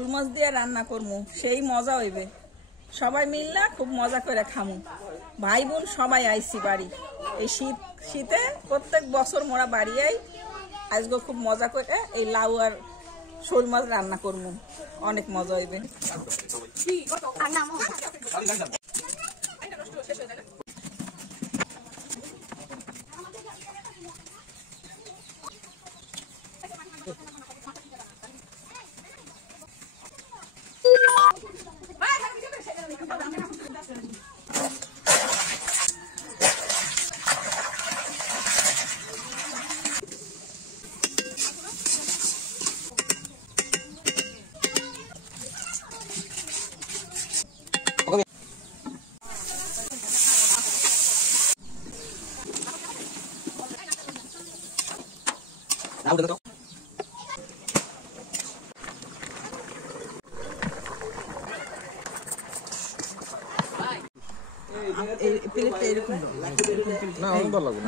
শোল মাছ দিয়ে রান্না করমু, সেই মজা হইবে। সবাই মিললা খুব মজা করে খামু। ভাই বোন সবাই আইছি বাড়ি। এই শীতে প্রত্যেক বছর মোরা বাড়ি আই। আজকে খুব মজা করে এই লাউ আর শোল মাছ রান্না করমু, অনেক মজা হইবে। প্লেটটা এরকম না, ভালো লাগবে।